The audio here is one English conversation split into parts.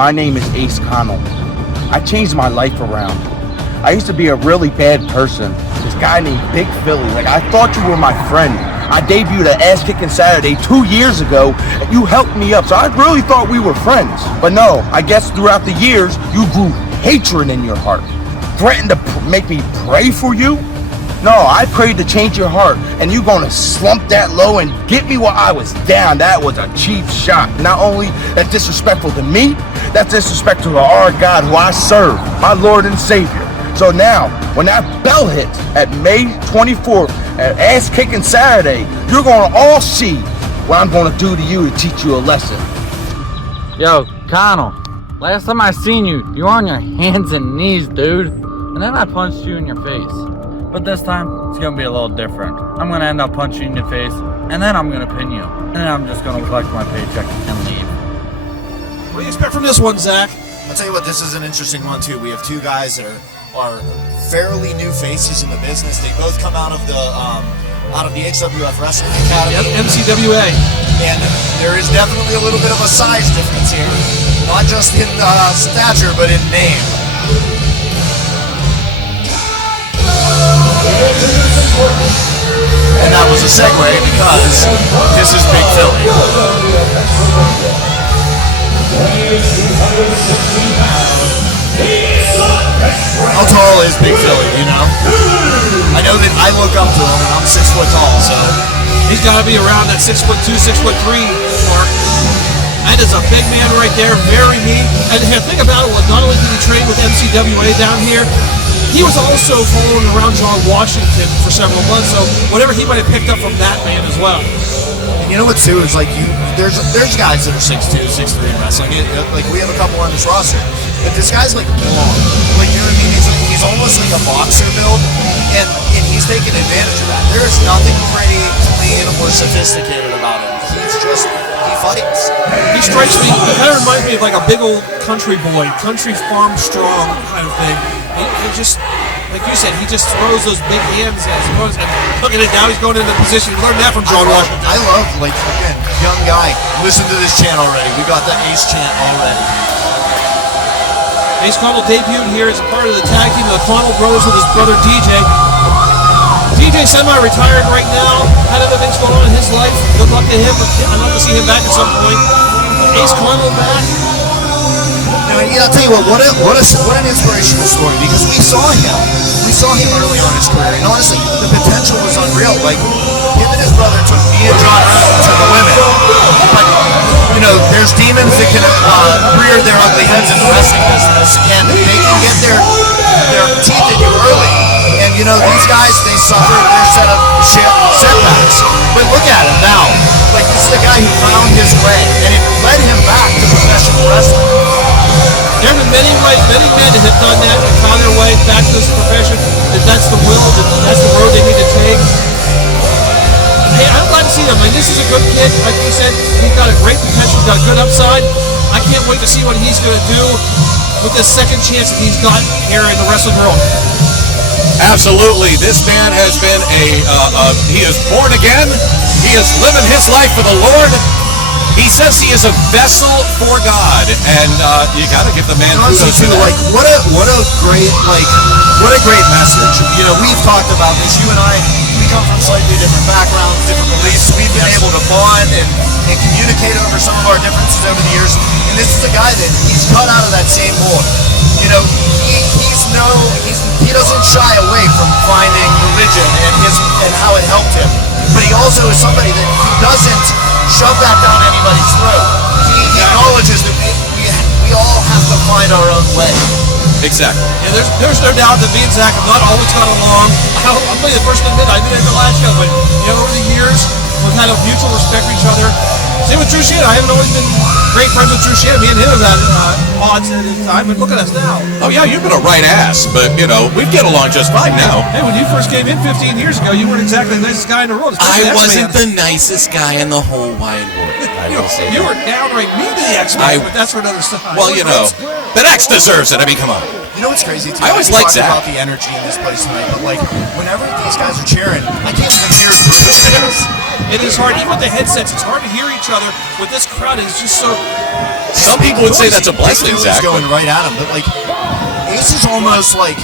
My name is Ace Connel. I changed my life around. I used to be a really bad person. This guy named Big Philly, like I thought you were my friend. I debuted at Ass Kickin Saturday 2 years ago, and you helped me up, so I really thought we were friends. But no, I guess throughout the years, you grew hatred in your heart. Threatened to make me pray for you? No, I prayed to change your heart, and you gonna slump that low and get me while I was down. That was a cheap shot. Not only that's disrespectful to me, that's disrespectful to our God who I serve, my Lord and Savior. So now, when that bell hits at May 24th at Ass Kickin Saturday, you're gonna all see what I'm gonna do to you to teach you a lesson. Yo, Connell, last time I seen you, you were on your hands and knees, dude. And then I punched you in your face. But this time, it's gonna be a little different. I'm gonna end up punching you in your face, and then I'm gonna pin you. And then I'm just gonna collect my paycheck and leave. What do you expect from this one, Zach? I'll tell you what, this is an interesting one too. We have two guys that are fairly new faces in the business. They both come out of the HWF Wrestling Academy. Yep, MCWA. And there is definitely a little bit of a size difference here. Not just in stature, but in name. And that was a segue because this is Big Philly. How tall is Big Philly, you know? I know that I look up to him and I'm 6 foot tall, so. He's got to be around that 6'2", 6'3" mark. That is a big man right there, very neat. And think about it, not only did he train with MCWA down here, he was also following around John Washington for several months, so whatever he might have picked up from that man as well. And you know what, too, is like there's guys that are 6'2", 6'3" in wrestling. Like we have a couple on this roster, but this guy's like long. Like, you know what I mean? He's almost like a boxer build, and he's taking advantage of that. There is nothing pretty, clean, or sophisticated about him. He fights. He strikes me, he kind of reminds me of like a big old country boy, country farm strong kind of thing. He just, like you said, he just throws those big hands as he goes, and look at it now, he's going into position. You learned that from John Washington. I love, like, again, young guy. Listen to this chant already. We got the Ace chant already. Ace Connell debuted here as a part of the tag team of the Connell brothers with his brother DJ. DJ semi-retired right now. Had other things going on in his life. Good luck to him. I'd love to see him back at some point. But Ace Connell back. Now, I'll tell you what an inspirational story, because we saw him early on in his career, and honestly, the potential was unreal. Like, him and his brother took me and John to the limit. But, you know, there's demons that can rear their ugly heads in the wrestling business, and they can get their teeth in you early. And, you know, these guys, they suffered their set of setbacks. But look at him now. Like, this is the guy who found his way, and it led him back to professional wrestling. There have been many men that have done that and found their way back to this profession, that that's the will, that's the road they need to take. Hey, I'm glad to see him. Like, this is a good kid. Like you said, he's got a great potential, he's got a good upside. I can't wait to see what he's going to do with this second chance that he's got here in the wrestling world. Absolutely. This man has been he is born again. He is living his life for the Lord. He says he is a vessel for God, and you got to give the man kudos to like what a great message. You know, we've talked about this. You and I, we come from slightly different backgrounds, different beliefs. We've been able to bond and communicate over some of our differences over the years. And this is a guy that he's cut out of that same mold. You know, he doesn't shy away from finding religion and how it helped him. But he also is somebody that doesn't shove that down anybody's throat. He acknowledges that we all have to find our own way. Exactly. Yeah, there's no doubt that me and Zach have not always got along. I'm really the first to admit I did it the last show, but you know, over the years we've had a mutual respect for each other. Same with Drew Sheehan. I haven't always been great friends with Drew Sheehan. Me and him have had odds at the time, but look at us now. Oh yeah, you've been a right ass, but you know, we get along just fine now. Hey, when you first came in 15 years ago, you weren't exactly the nicest guy in the world. I wasn't the nicest guy in the whole wide world. You were downright mean to the X-Men, but that's for another stuff. Well, you know, but X deserves it. I mean, come on. You know what's crazy too? I always like Zach. About the energy in this place tonight, but like whenever these guys are cheering, I can't even hear Bruce. It is hard, even with the headsets, it's hard to hear each other. With this crowd, it's just so. Some people would say that's a blessing, He's Zach. going right at him, but like Ace is almost like,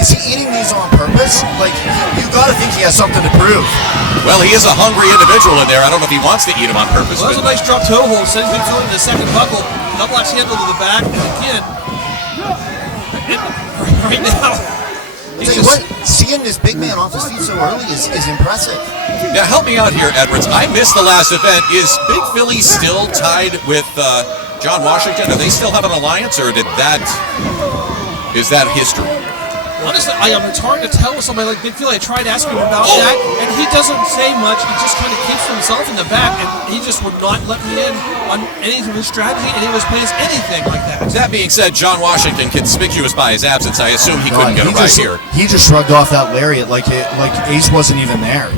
is he eating these on purpose? Like, you got to think he has something to prove. Well, he is a hungry individual in there. I don't know if he wants to eat him on purpose. Well, that was a nice drop toe hold. Sends Big Philly to the second buckle. Double axe handle to the back, and again, right now. Tell you what, seeing this big man off his feet so early is impressive. Now, help me out here, Edwards. I missed the last event. Is Big Philly still tied with John Washington? Do they still have an alliance, or is that history? Honestly, it's hard to tell with somebody like Big Philly. I tried asking him about that, and he doesn't say much. He just kind of keeps himself in the back, and he just would not let me in on any of his strategy, any of his plans, anything like that. That being said, John Washington, conspicuous by his absence, I assume he couldn't get a ride here. He just shrugged off that lariat like Ace wasn't even there.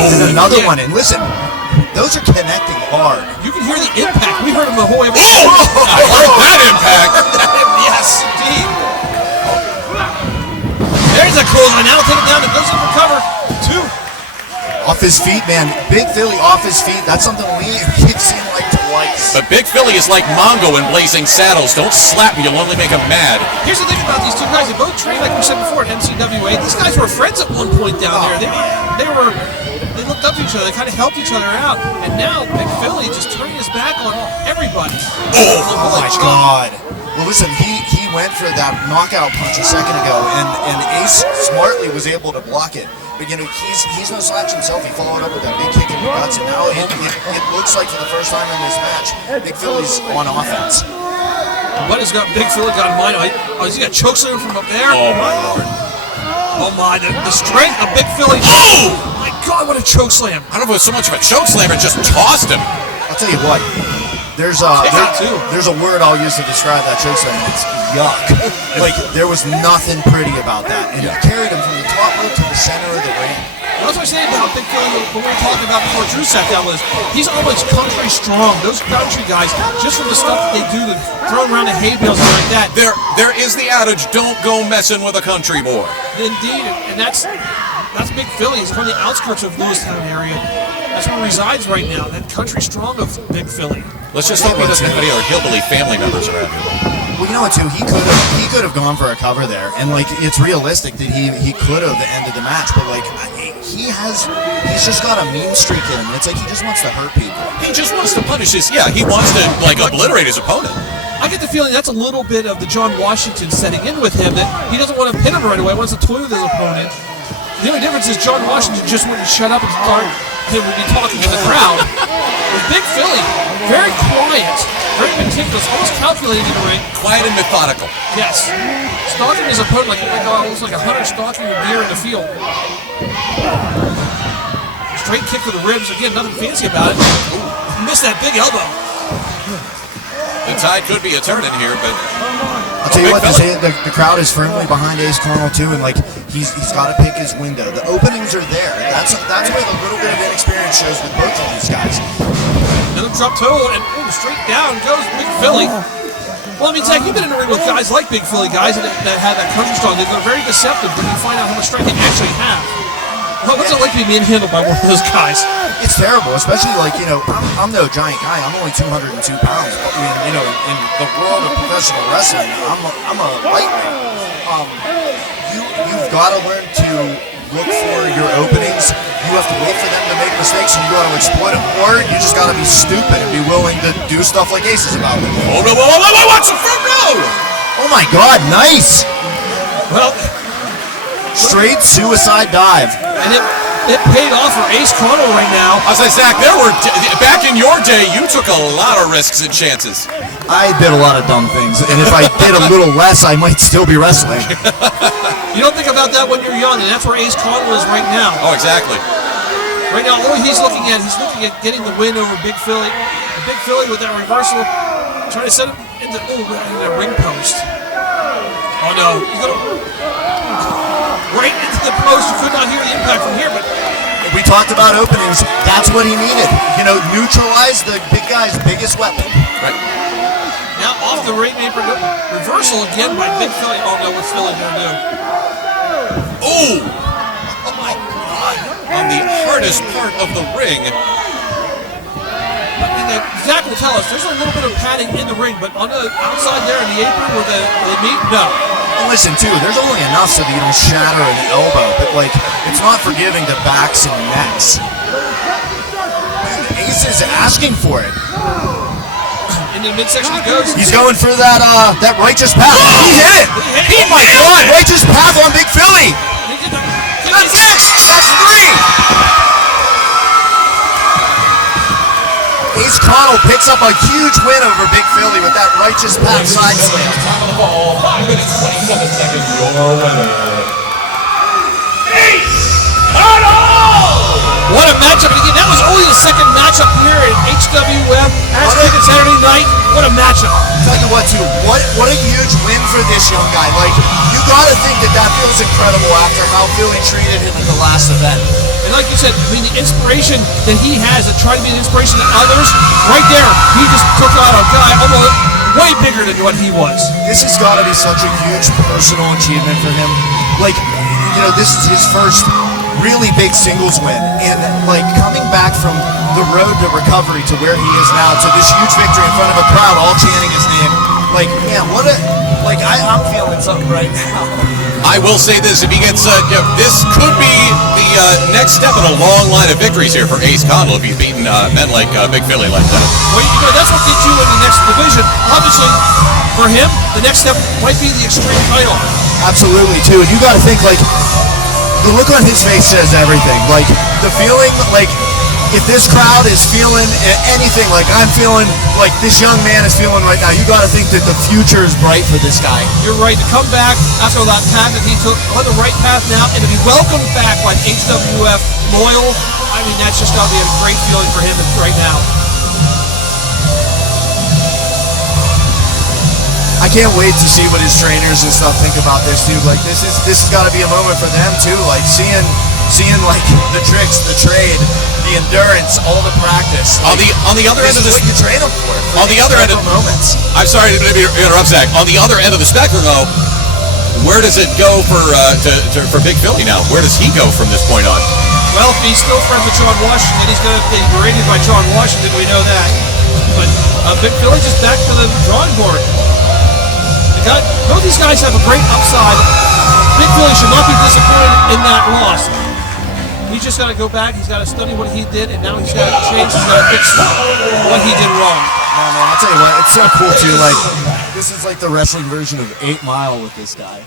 And another one, and listen, those are connecting hard. You can hear the impact. We heard him the whole way. I heard that impact. Yes, indeed. There's a clothesline. Now take it down. It goes up for cover. 2. Off his feet, man. Big Philly off his feet. That's something we've seen like twice. But Big Philly is like Mongo in Blazing Saddles. Don't slap me, you'll only make him mad. Here's the thing about these two guys. They both trained, like we said before, at MCWA. These guys were friends at one point down there. They looked up to each other. They kind of helped each other out. And now Big Philly just turning his back on everybody. Oh my God. Well, listen, he went for that knockout punch a second ago, and Ace smartly was able to block it. But, you know, he's no slouch himself. He followed up with that big kick in the guts, and now it looks like for the first time in this match, Big Philly's on offense. What has Big Philly got in mind? Is he got chokeslam from up there? Oh, my Lord. Oh, my. The strength of Big Philly. Oh! My God, what a chokeslam. I don't know if it was so much of a chokeslam, it just tossed him. I'll tell you what. There's a word I'll use to describe that chokeslam. It's yuck. Like, there was nothing pretty about that. And he carried him from the top rope to the center of the ring. That's what I say about Big Philly, what we were talking about before Drew sat down with us. He's almost country strong. Those country guys, just from the stuff that they do, the throwing around the hay bales and like that. There is the adage, don't go messing with a country boy. Indeed, and that's Big Philly. He's from the outskirts of Lewistown area. That's where he resides right now, that country strong of Big Philly. Let's just hope he doesn't have any other hillbilly family members around here. Well, you know what, too? He could have gone for a cover there, and like it's realistic that he could have ended the match, but like he's just got a mean streak in him. It's like he just wants to hurt people. He just wants to punish his. Yeah, he wants to like obliterate his opponent. I get the feeling that's a little bit of the John Washington setting in with him, that he doesn't want to pin him right away. He wants to toy with his opponent. The only difference is John Washington just wouldn't shut up and start. He would be talking in the crowd. With Big Philly, very quiet, very meticulous, almost calculating in the ring. Quiet and methodical. Yes. Stalking his opponent almost like a hunter stalking a deer in the field. Straight kick to the ribs. Again, nothing fancy about it. Ooh, missed that big elbow. The tide could be a turning here, but I'll tell you what, the crowd is firmly behind Ace Connel too, and like he's got to pick his window. The openings are there. That's where the little bit of inexperience shows with both of these guys. Another drop toe, and straight down goes Big Philly. Well, I mean, Zach, you've been in the ring with guys like Big Philly, guys that have that country strong. They're very deceptive when you find out how much strength they actually have. Well, what's it like to be manhandled by one of those guys? It's terrible, especially like, you know, I'm no giant guy. I'm only 202 pounds. But, I mean, you know, in the world of professional wrestling, I'm a lightweight. You've got to learn to look for your openings. You have to wait for them to make mistakes, and you got to exploit them. Or you just got to be stupid and be willing to do stuff like Ace is about to do. oh no! Watch the front row! Oh my God! Nice. Well, straight suicide dive. And it paid off for Ace Connel right now. I was like, Zach, back in your day, you took a lot of risks and chances. I did a lot of dumb things, and if I did a little less, I might still be wrestling. You don't think about that when you're young, and that's where Ace Connel is right now. Oh, exactly. Right now, all he's looking at getting the win over Big Philly. And Big Philly with that reversal, trying to set him into the ring post. Oh no, he's gonna right into the post. You could not hear the impact from here, but we talked about openings. That's what he needed. You know, neutralize the big guy's biggest weapon. Right. Now off the ring apron, reversal again by Big Philly. Oh no, what's Philly gonna do? Oh! Oh my God! on the hardest part of the ring. Zach will tell us there's a little bit of padding in the ring, but on the outside there in the apron where they meet, no. And listen, too, there's only enough so that you don't shatter an elbow, but, like, it's not forgiving to backs and necks. And Ace is asking for it. Into the midsection he goes. He's going for that righteous path. Oh, he hit it! Oh, my God! Righteous path on Big Philly! That's it! That's 3! Ace Connell picks up a huge win over Big Philly with that righteous path side slam. 5 minutes, 27 seconds, your winner, Ace Connell! What a matchup again. That was only the second matchup here at HWF Kickin Saturday night. What a matchup. Tell you what, too, what a huge win for this young guy. Like, you gotta think that feels incredible after how Philly treated him at the last event. And like you said, I mean, the inspiration that he has to try to be an inspiration to others, right there, he just took out a guy almost way bigger than what he was. This has got to be such a huge personal achievement for him. Like, you know, this is his first really big singles win. And, like, coming back from the road to recovery to where he is now, to this huge victory in front of a crowd all chanting his name. Like, man, I'm feeling something right now. I will say this: if he gets, this could be the next step in a long line of victories here for Ace Connell if he's beaten men like Big Philly like that. Well, you know, that's what gets you in the next division. Obviously, for him, the next step might be the Extreme title. Absolutely, too. And you got to think, like, the look on his face says everything. Like, the feeling, like, if this crowd is feeling anything like I'm feeling, like this young man is feeling right now, you got to think that the future is bright for this guy. You're right. To come back after that path that he took on the right path now, and to be welcomed back by HWF loyal, I mean, that's just got to be a great feeling for him right now. I can't wait to see what his trainers and stuff think about this, dude. Like, this has got to be a moment for them too. Like seeing like the tricks, the trade, the endurance, all the practice. Like, on the other end of this, what you train them for on the other end of moments. I'm sorry to interrupt, Zach. On the other end of the spectrum, though, where does it go for Big Philly now? Where does he go from this point on? Well, if he's still friends with John Washington, he's going to be berated by John Washington. We know that. But Big Philly just back to the drawing board. Both these guys have a great upside. Big Philly should not be disappointed in that loss. He's just got to go back. He's got to study what he did, and now he's got to change. He's got to fix what he did wrong. Man, I'll tell you what, it's so cool too. Like, this is like the wrestling version of 8 Mile with this guy.